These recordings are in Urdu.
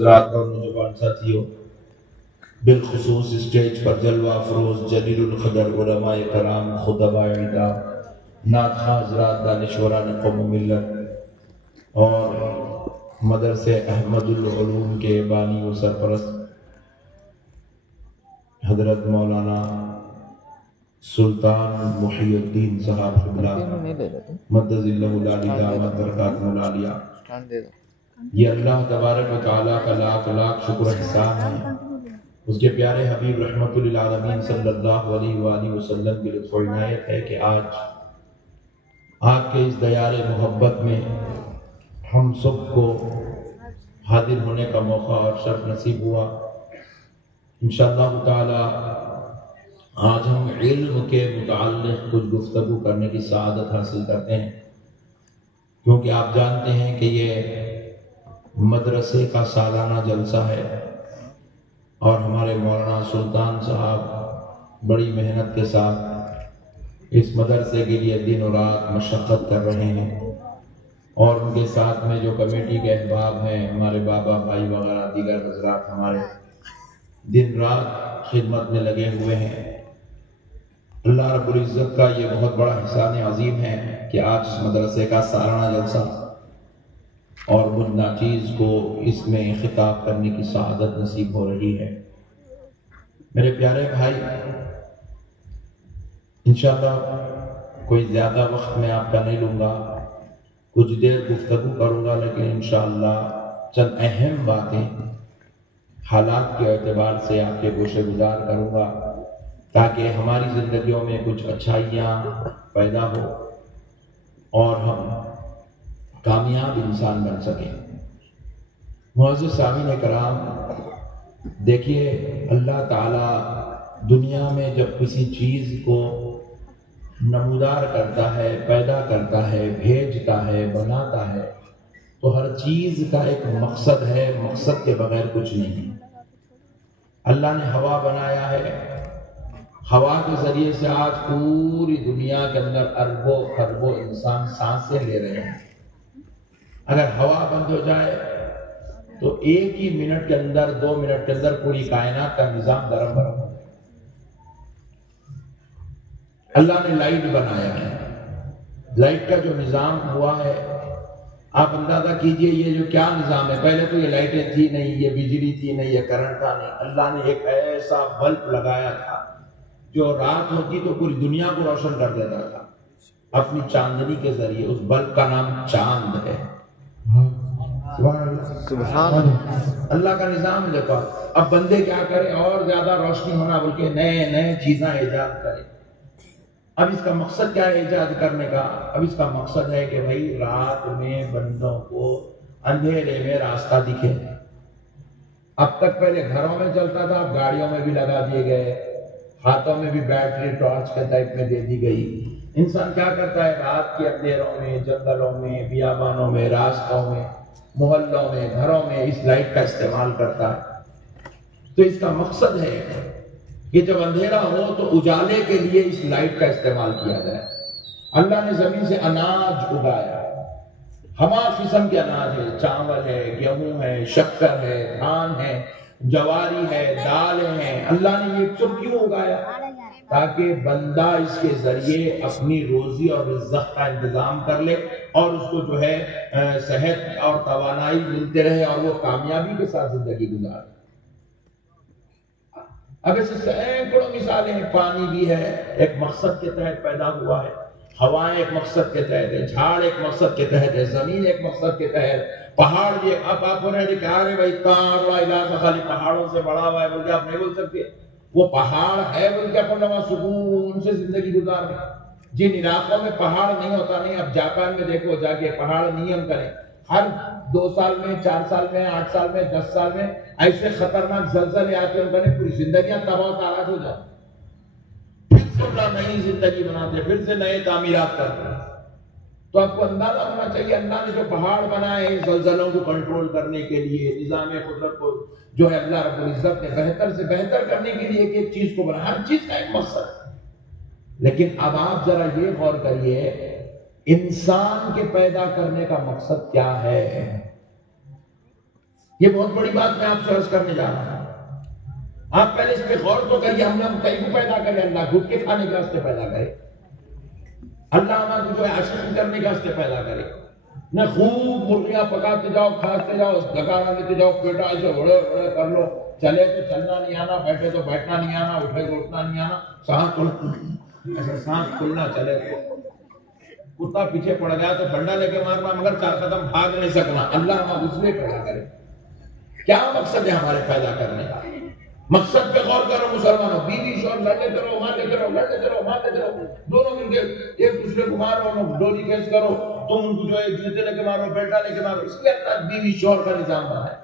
حضرات اور نوجوان ساتھیوں، بالخصوص اسٹیج پر جلوہ افروز جلیل القدر علماء کرام، خطباء اعداد، نعت خواں حضرات، دانشوران قوم و ملت اور مدرسے احمد العلوم کے بانی و سرپرست حضرت مولانا سلطان محی الدین صاحب قبلہ مدد اللہ العالی دامت برکاتہ العالیہ، یہ اللہ تبارک و تعالیٰ کا لاکھ لاکھ شکر احسان ہے، اس کے پیارے حبیب رحمت للعالمین صلی اللہ علیہ وآلہ وسلم کی لطف و عنایت ہے کہ آج آپ کے اس دیار محبت میں ہم سب کو حاضر ہونے کا موقع اور شرف نصیب ہوا۔ انشاءاللہ تعالی آج ہم علم کے متعلق کچھ گفتگو کرنے کی سعادت حاصل کرتے ہیں، کیونکہ آپ جانتے ہیں کہ یہ مدرسے کا سالانہ جلسہ ہے اور ہمارے مولانا سلطان صاحب بڑی محنت کے ساتھ اس مدرسے کے لیے دن و رات مشقت کر رہے ہیں، اور ان کے ساتھ میں جو کمیٹی کے احباب ہیں، ہمارے بابا بھائی وغیرہ دیگر حضرات ہمارے دن رات خدمت میں لگے ہوئے ہیں۔ اللہ رب العزت کا یہ بہت بڑا احسان عظیم ہے کہ آج اس مدرسے کا سالانہ جلسہ اور مجھ ناچیز کو اس میں خطاب کرنے کی سعادت نصیب ہو رہی ہے۔ میرے پیارے بھائی، انشاءاللہ کوئی زیادہ وقت میں آپ کا نہیں لوں گا، کچھ دیر گفتگو کروں گا، لیکن انشاءاللہ چند اہم باتیں حالات کے اعتبار سے آپ کے گوشے گزار کروں گا تاکہ ہماری زندگیوں میں کچھ اچھائیاں پیدا ہو اور ہم کامیاب انسان بن سکیں۔ معزز سامعین کرام، دیکھیے اللہ تعالیٰ دنیا میں جب کسی چیز کو نمودار کرتا ہے، پیدا کرتا ہے، بھیجتا ہے، بناتا ہے، تو ہر چیز کا ایک مقصد ہے، مقصد کے بغیر کچھ نہیں۔ اللہ نے ہوا بنایا ہے، ہوا کے ذریعے سے آج پوری دنیا کے اندر اربوں خربوں انسان سانسیں لے رہے ہیں۔ اگر ہوا بند ہو جائے تو ایک ہی منٹ کے اندر، 2 منٹ کے اندر پوری کائنات کا نظام درم برم ہو جائے۔ اللہ نے لائٹ بنایا ہے، لائٹ کا جو نظام ہوا ہے آپ اندازہ کیجئے، یہ جو کیا نظام ہے، پہلے تو یہ لائٹیں تھی نہیں، یہ بجلی تھی نہیں، یہ کرنٹ تھا نہیں، اللہ نے ایک ایسا بلب لگایا تھا جو رات ہوتی تو پوری دنیا کو روشن کر دیتا تھا اپنی چاندنی کے ذریعے۔ اس بلب کا نام چاند ہے۔ سبحان اللہ، اللہ کا نظام ہے۔ دیکھو اب بندے کیا کریں، اور زیادہ روشنی ہونا بلکہ نئے نئے چیزیں ایجاد کریں۔ اب اس کا مقصد کیا ہے ایجاد کرنے کا؟ اب اس کا مقصد ہے کہ بھائی رات میں بندوں کو اندھیرے میں راستہ دکھے۔ اب تک پہلے گھروں میں چلتا تھا، اب گاڑیوں میں بھی لگا دیے گئے، ہاتھوں میں بھی بیٹری ٹارچ کے ٹائپ میں دے دی گئی۔ انسان کیا کرتا ہے، رات کے اندھیروں میں، جنگلوں میں، بیابانوں میں، راستوں میں، محلوں میں، گھروں میں اس لائٹ کا استعمال کرتا ہے۔ تو اس کا مقصد ہے کہ جب اندھیرا ہو تو اجالے کے لیے اس لائٹ کا استعمال کیا جائے۔ اللہ نے زمین سے اناج اگایا، ہما قسم کے اناج ہے، چاول ہے، گیہوں ہے، شکر ہے، دھان ہے، جواری ہے، دالیں ہیں۔ اللہ نے یہ سب کیوں اگایا؟ تاکہ بندہ اس کے ذریعے اپنی روزی اور رزق کا انتظام کر لے اور اس کو جو ہے صحت اور توانائی ملتے رہے اور وہ کامیابی کے ساتھ زندگی گزارے۔ اب ایسے سینکڑوں مثالیں ہیں۔ پانی بھی ہے، ایک مقصد کے تحت پیدا ہوا ہے، ہوائیں ایک مقصد کے تحت ہے، جھاڑ ایک مقصد کے تحت ہے، زمین ایک مقصد کے تحت، پہاڑ یہ اب آپ بول رہے ہیں کہ ارے بھائی اتنا بڑا علاقہ خالی پہاڑوں سے بڑا ہوا ہے، بلکہ آپ نہیں بول سکتے وہ پہاڑ ہے، بلکہ اپنا وہاں سکون سے زندگی گزار رہے ہیں۔ جن علاقوں میں پہاڑ نہیں ہوتا نہیں، اب جاپان میں دیکھو جا کے پہاڑ نیم کریں، ہر 2 سال میں، 4 سال میں، 8 سال میں، 10 سال میں ایسے خطرناک زلزلے آتے ہیں، پوری زندگیاں تباہ و تاراج ہو جاتی، پھر سے اللہ نئی زندگی بناتے، پھر سے نئے تعمیرات کرتے ہیں۔ تو آپ کو اندازہ ہونا چاہیے اللہ نے جو پہاڑ بنائے ہیں زلزلوں کو کنٹرول کرنے کے لیے، نظام قدرت کو جو ہے اللہ رب العزت نے بہتر سے بہتر کرنے کے لیے ایک چیز کو بنا، ہر چیز کا ایک مقصد ہے۔ لیکن اب آپ ذرا یہ غور کریے، انسان کے پیدا کرنے کا مقصد کیا ہے؟ یہ بہت بڑی بات میں آپ سے عرض کرنے جا رہا ہوں. آپ پہلے اس پہ غور تو کریے. ہم نے کہیں کو پیدا کرے اللہ گھٹ کے کھانے کے واسطے پیدا کرے. اللہ ہمارے کو جو ہے عشق کرنے کے واسطے پیدا کرے. نہ خوب مرغیاں پکاتے جاؤ, کھاتے جاؤ, لگانا لیتے جاؤ, پیٹا ایسے اڑے اڑے کر لو. چلے تو چلنا نہیں آنا, بیٹھے تو بیٹھنا نہیں آنا, اٹھے تو اٹھنا نہیں آنا, سانس کھلنا چلے. کتا پیچھے پڑ گیا تو ڈنڈا لے کے مارنا مگر 4 قدم بھاگ نہیں سکنا. اللہ ہم اس لیے پیدا کرے. کیا مقصد ہے ہمارے پیدا کرنے کا؟ مقصد پہ غور کرو مسلمانوں. بیوی شوہر لڑ لیتے رہو, مار لیتے رہو, لڑ لیتے رہو, مار لیتے رہو, دونوں مل کے ایک دوسرے کو مارو, ڈولی کیس کرو, تم ان کو جو ہے جوتے لے کے مارو, بیلٹا لے کے مارو. اس لیے اللہ بیوی شوہر کا نظام بنا ہے.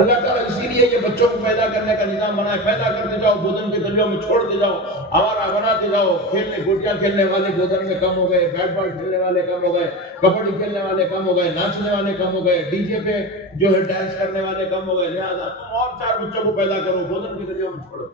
اللہ تعالیٰ اسی لیے یہ بچوں کو پیدا کرنے کا نظام بنا ہے. پیدا کرتے جاؤ, گودن کے گلیوں میں چھوڑتے جاؤ, آوارہ بناتے جاؤ. کھیلنے گوٹیاں کھیلنے والے گودن میں کم ہو گئے, بیٹ بال کھیلنے والے کم ہو گئے, کبڈی کھیلنے والے کم ہو گئے, ناچنے والے کم ہو گئے, ڈی جے پہ جو ہے ڈانس کرنے والے کم ہو گئے. لہٰذا تم اور 4 بچوں کو پیدا کرو, گودن کی گلیوں میں چھوڑو.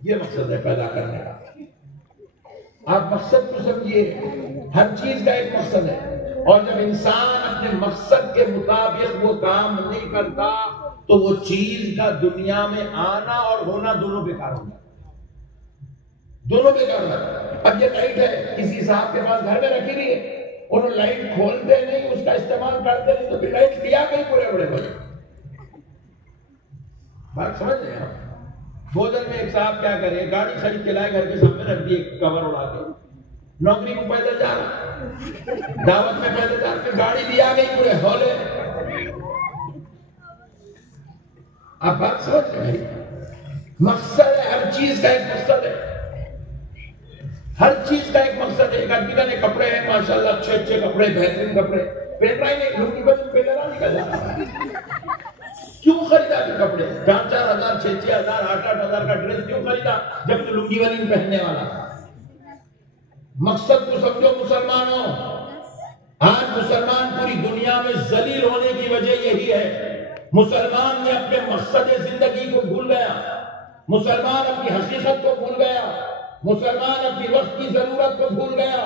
یہ مقصد ہے پیدا کرنے کا. آپ مقصد کو سمجھیے. ہر چیز کا ایک مقصد ہے, اور جب انسان اپنے مقصد کے مطابق وہ کام نہیں کرتا تو وہ چیز کا دنیا میں آنا اور ہونا دونوں بیکار ہو جاتا. دونوں بیکار ہو جاتا. اب یہ لائٹ ہے, کسی صاحب کے پاس گھر میں رکھی نہیں ہے, انہوں لائٹ کھولتے نہیں, اس کا استعمال کرتے نہیں, تو پھر لائٹ لیا کہیں پورے بڑے بڑے. بات سمجھ رہے ہیں؟ بودل میں ایک صاحب کیا کرے, گاڑی خرید کے لائے, گھر کے سامنے رکھ دی, کور اڑا کے, نوکری کو پیدل جا رہا, دعوت میں پیدل جا رہا, گاڑی لیا گئی پورے ہولے. آپ بات سمجھ رہے ہیں؟ مقصد ہے, ہر چیز کا ایک مقصد ہے. ہر چیز کا ایک مقصد ہے. ایک آدمی کا نے کپڑے ہیں ماشاءاللہ, اچھے اچھے کپڑے, بہترین کپڑے, پہن رہا ہی نہیں, لنگی بس پہن رہا نکل جا رہا. کیوں خریدا یہ کپڑے؟ 4-4 ہزار, 6-6 ہزار, 8-8 ہزار کا ڈریس کیوں خریدا جب تو لنگی والی پہننے والا تھا؟ مقصد کو سمجھو مسلمانوں. آج مسلمان پوری دنیا میں ذلیل ہونے کی وجہ یہی ہے. مسلمان نے اپنے مقصد زندگی کو بھول گیا, مسلمان اپنی حقیقت کو بھول گیا, مسلمان اپنی وقت کی ضرورت کو بھول گیا.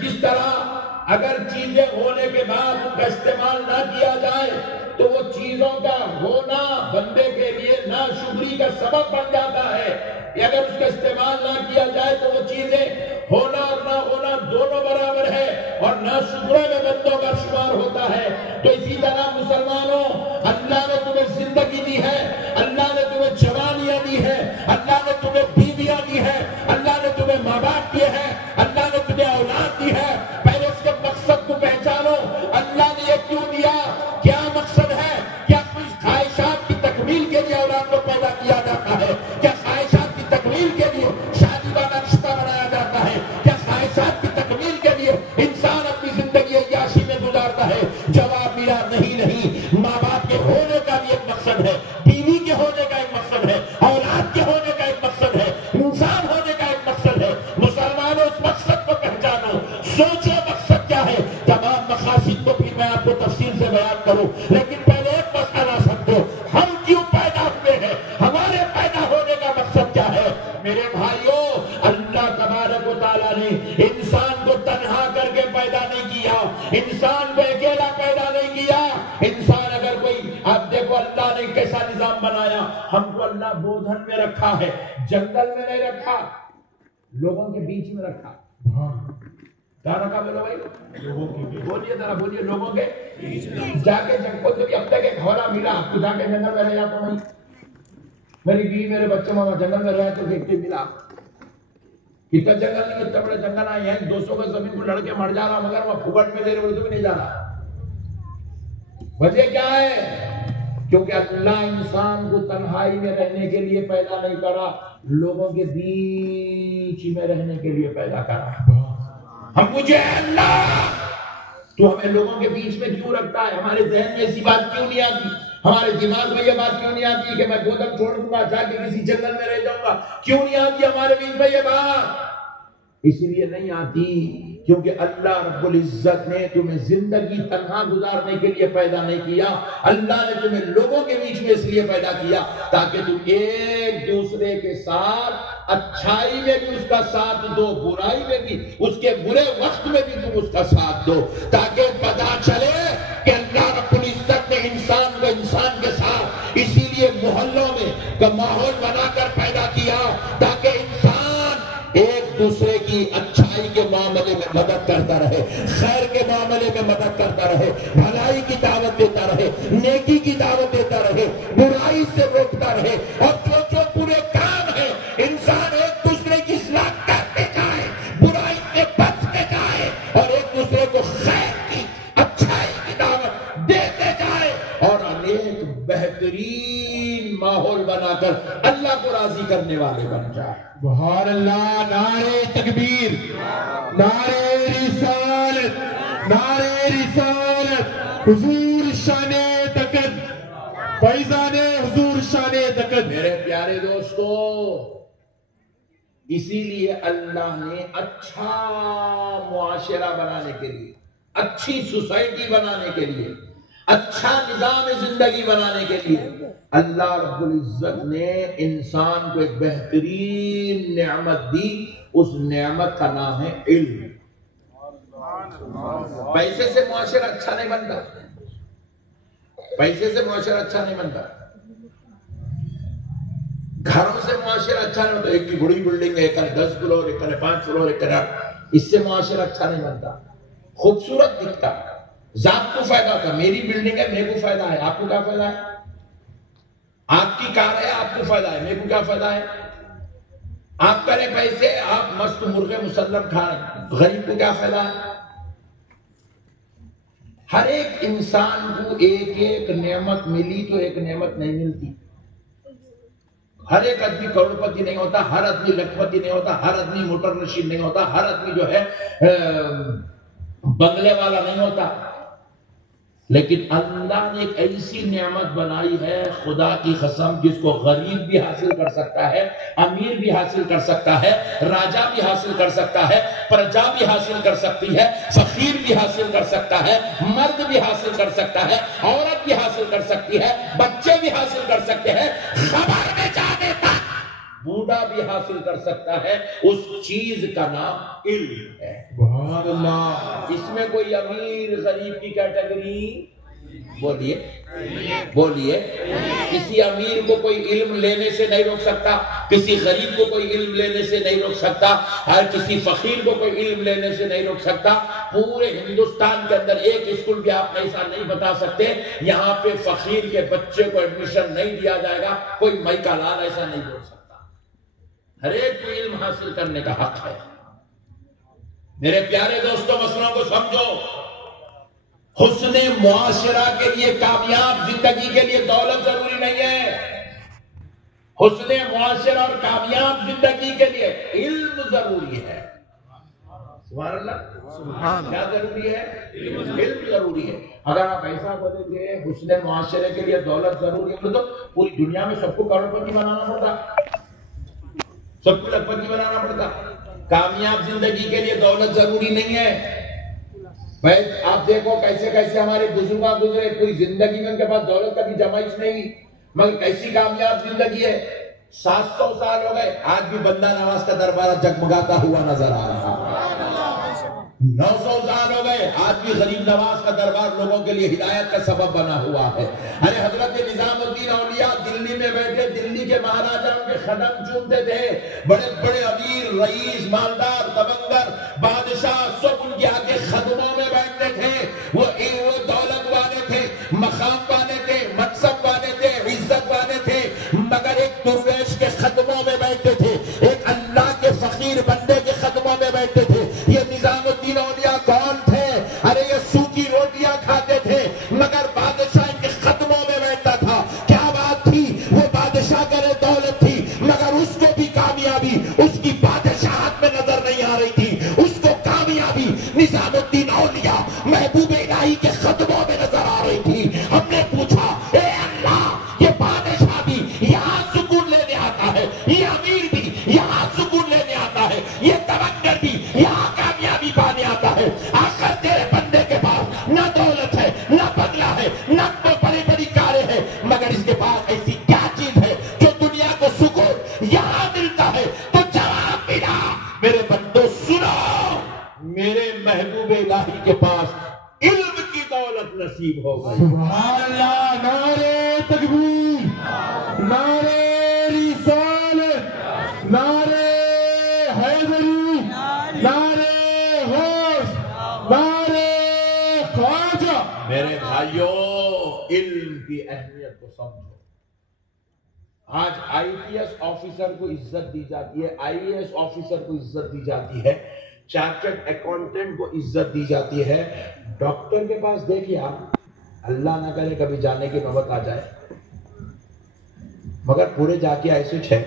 جس طرح اگر چیزیں ہونے کے بعد ان کا استعمال نہ کیا جائے تو وہ چیزوں کا ہونا بندے کے لیے ناشکری کا سبب بن جاتا ہے. اگر اس کا استعمال نہ کیا جائے تو وہ چیزیں ہونا اور نہ ہونا دونوں برابر ہے, اور ناشکرے میں بندوں کا شمار ہوتا ہے. تو اسی طرح مسلمانوں, اللہ نے تمہیں زندگی دی ہے, اللہ نے تمہیں جوانیاں دی ہے, اللہ نے تمہیں بیویاں دی ہے, اللہ نے تمہیں ماں باپ دیے ہیں, اللہ نے تمہیں اولاد دی ہے. پہلے اس کے مقصد کو پہچانو. اللہ نے یہ کیوں دیا, کیا مقصد ہے؟ کیا کچھ خواہشات کی تکمیل کے لیے اولاد کو پیدا کیا جاتا ہے؟ کیا خواہشات کی تکمیل کے لیے شادی والا رشتہ بنایا جاتا ہے؟ کیا خواہشات کی تکمیل کے لیے انسان اپنی زندگی عیاشی میں گزارتا ہے؟ جواب میرا نہیں. ماں باپ کے ہونے کا بھی ایک مقصد ہے, بیوی کے ہونے کا ایک مقصد ہے, اولاد کے ہونے کا ایک مقصد ہے, انسان ہونے کا ایک مقصد ہے. مسلمانوں اس مقصد کو پہچانو, سوچو مقصد کیا ہے. تمام مقاصد کو پھر میں آپ کو تفصیل سے بیان کروں, لیکن پہلے ایک مسئلہ سمجھو, ہم کیوں پیدا ہوئے ہیں, ہمارے پیدا ہونے کا مقصد کیا ہے. میرے بھائیوں, اللہ تبارک و تعالیٰ نے انسان کو تنہا کر کے پیدا نہیں کیا, انسان کو اکیلا پیدا نہیں کیا. انسان اگر کوئی, آپ دیکھو اللہ نے کیسا نظام بنایا. ہم کو اللہ بودھن میں رکھا ہے, جنگل میں نہیں رکھا, لوگوں کے بیچ میں رکھا. کیا رکھا بولو بھائی؟ لوگوں کے, بولیے ذرا بولیے, لوگوں کے جا کے جنگ کو اب تک ایک گھوڑا ملا, آپ کو جا کے جنگل میں رہ جاتا ہوں. میری بیوی میرے بچے ماما جنگل میں رہے تو دیکھتے ملا. اتنا جنگل نہیں, اتنا بڑے جنگل آئے ہیں, 200 کا زمین کو لڑ کے مر جا رہا, مگر وہ پھوکٹ میں دے رہے تو بھی نہیں جا رہا. وجہ کیا ہے؟ کیونکہ اللہ انسان کو تنہائی میں رہنے کے لیے پیدا نہیں کرا, لوگوں کے بیچ میں رہنے کے لیے پیدا کرا. ہم پوچھے اللہ تو ہمیں لوگوں کے بیچ میں کیوں رکھتا ہے؟ ہمارے ذہن میں ایسی بات کیوں نہیں آتی, ہمارے دماغ میں یہ بات کیوں نہیں آتی کہ میں گودم چھوڑ دوں گا, جا کے کسی جنگل میں رہ جاؤں گا؟ کیوں نہیں آتی ہمارے بیچ میں یہ بات؟ اس لیے نہیں آتی کیونکہ اللہ رب العزت نے تمہیں زندگی تنہا گزارنے کے لیے پیدا نہیں کیا. اللہ نے تمہیں لوگوں کے بیچ میں اس لیے پیدا کیا تاکہ تم ایک دوسرے کے ساتھ اچھائی میں بھی اس کا ساتھ دو, برائی میں بھی, اس کے برے وقت میں بھی تم اس کا ساتھ دو, تاکہ پتہ چلے کہ اللہ رب العزت نے انسان کو اسی لیے محلوں میں کا ماحول بنا کر پیدا کیا تاکہ انسان ایک دوسرے کی اچھائی کے معاملے میں مدد کرتا رہے، خیر کے معاملے میں مدد کرتا رہے، بھلائی کی دعوت دیتا رہے، نیکی کی دعوت دیتا رہے، برائی سے روکتا رہے، اور جو پورے کام ہیں انسان ایک دوسرے کی اصلاح کرتے جائے، برائی سے بچتے جائے، اور ایک دوسرے کو خیر کی اچھائی کی دعوت دیتے جائے، اور ایک بہترین ماحول بنا کر اللہ کو راضی کرنے والے بن جائے۔ سبحان اللہ، نعرہ تکبیر، نعرہ رسالت، نعرہ رسالت، حضور شان دکن، فیضان حضور شان دکن۔ میرے پیارے دوستو، اسی لیے اللہ نے اچھا معاشرہ بنانے کے لیے، اچھی سوسائٹی بنانے کے لیے، اچھا نظام زندگی بنانے کے لیے اللہ رب العزت نے انسان کو ایک بہترین نعمت دی۔ اس نعمت کا نام ہے علم۔ پیسے سے معاشرہ اچھا نہیں بنتا، پیسے سے معاشرہ اچھا نہیں بنتا، گھروں سے معاشرہ اچھا نہیں ہوتا۔ ایک کی بڑی بلڈنگ ہے، ایک کا 10 فلور، ایک کا 5 فلور، ایک کا، اس سے معاشرہ اچھا نہیں بنتا، خوبصورت دکھتا، ذات کو فائدہ ہوتا۔ میری بلڈنگ ہے، میرے کو فائدہ ہے، آپ کو کیا فائدہ ہے؟ آپ کی کار ہے، آپ کو فائدہ ہے، میرے کو کیا فائدہ ہے؟ آپ کرے پیسے، آپ مست مرغے مسلم کھا رہے ہیں، غریب کو کیا فائدہ ہے؟ ہر ایک انسان کو ایک ایک نعمت ملی تو ایک نعمت نہیں ملتی۔ ہر ایک آدمی کروڑ پتی نہیں ہوتا، ہر آدمی لکھ پتی نہیں ہوتا، ہر آدمی موٹر نشین نہیں ہوتا، ہر آدمی جو ہے بنگلے والا نہیں ہوتا۔ لیکن اللہ نے ایک ایسی نعمت بنائی ہے، خدا کی قسم، جس کو غریب بھی حاصل کر سکتا ہے، امیر بھی حاصل کر سکتا ہے، راجا بھی حاصل کر سکتا ہے، پرجا بھی حاصل کر سکتی ہے، فقیر بھی حاصل کر سکتا ہے، مرد بھی حاصل کر سکتا ہے، عورت بھی حاصل کر سکتی ہے، بچے بھی حاصل کر سکتے ہیں، خبر میں جانے تک بوڑھا بھی حاصل کر سکتا ہے۔ اس چیز کا نام علم ہے۔ سبحان اللہ۔ اس میں کوئی امیر غریب کی کیٹیگری بولیے بولیے، کسی امیر کو کوئی علم لینے سے نہیں روک سکتا، کسی غریب کو کوئی علم لینے سے نہیں روک سکتا، ہر کسی فقیر کو کوئی علم لینے سے نہیں روک سکتا۔ پورے ہندوستان کے اندر ایک اسکول بھی آپ ایسا نہیں بتا سکتے یہاں پہ فقیر کے بچے کو ایڈمیشن نہیں دیا جائے گا، کوئی مائی کا لال ایسا نہیں بول سکتا۔ ہر ایک کو علم حاصل کرنے کا حق ہے۔ میرے پیارے دوستوں، مسئلوں کو سمجھو۔ حسن معاشرہ کے لیے، کامیاب زندگی کے لیے دولت ضروری نہیں ہے، حسن معاشرہ اور کامیاب زندگی کے لیے علم ضروری ہے۔ سبحان اللہ، کیا ضروری ہے؟ علم ضروری ہے۔ اگر آپ ایسا بولیں گے حسن معاشرے کے لیے دولت ضروری ہے تو پوری دنیا میں سب کو کروڑپتی بنانا پڑتا، سب کو لکھپتی بنانا پڑتا۔ کامیاب زندگی کے لیے دولت ضروری نہیں ہے۔ بھائی آپ دیکھو کیسے کیسے ہمارے بزرگاں گزرے، پوری زندگی میں ان کے پاس دولت کبھی جمائش نہیں ہوئی، مگر کیسی کامیاب زندگی ہے۔ 700 سال ہو گئے، آج بھی بندہ نواز کا دربارہ جگمگاتا ہوا نظر آ رہا ہے۔ 900 سال ہو گئے، آج بھی غریب نواز کا دربار لوگوں کے لیے ہدایت کا سبب بنا ہوا ہے۔ ارے حضرت نظام الدین اولیاء دلی میں بیٹھے، دلی کے مہاراجا ان کے قدم چومتے تھے، بڑے بڑے امیر، رئیس، مالدار، دبنگر، بادشاہ سب ان کے آگے خدموں میں بیٹھتے تھے۔ وہ دولت والے تھے، مقام والے تھے، منصب والے تھے، عزت والے تھے، مگر ایک درویش کے خدموں میں بیٹھتے تھے، ایک اللہ کے فقیر بندے کے خدموں میں بیٹھتے تھے۔ یہ نظام الدین اولیاء کون تھے؟ ارے یہ سوکھی روٹیاں کھاتے تھے مگر بادشاہ ان کے خدموں میں بیٹھتا تھا۔ کیا بات تھی؟ وہ بادشاہ کرے دولت تھی مگر اس کو بھی کامیابی اس کی بادشاہت میں نظر نہیں آ رہی تھی، اس کو کامیابی نظام الدین اولیاء محبوب الہی کے خدموں میں نظر آ رہی تھی۔ ہم نے پوچھا، اے اللہ، یہ بادشاہ بھی یہاں سکون لینے آتا ہے، یہ امیر بھی یہاں سکون لینے آتا ہے، یہ دبنگر بھی یہاں کامیابی پانے آتا ہے، آخر تیرے بندے کے پاس نہ دولت ہے، نہ بنگلہ ہے، نہ بڑی بڑی کاریں ہیں، مگر اس کے پاس ایسی کیا چیز ہے جو دنیا کو سکون یہاں ملتا ہے؟ تو جواب ملا، میرے بندو سنو، میرے محبوب الہی کے پاس علم کی دولت نصیب ہو گئی۔ سبحان اللہ، نعرہ تکبیر، میرے بھائیوں علم کی اہمیت کو سمجھو. آج آئی پی ایس آفیسر کو عزت دی جاتی ہے, آئی اے ایس آفیسر کو عزت دی جاتی ہے, چارٹرڈ اکاؤنٹنٹ کو عزت دی جاتی ہے. ڈاکٹر کے پاس دیکھیے آپ, اللہ نہ کرے کبھی جانے کی نوبت آ جائے, مگر پورے جا کے ایسے ہے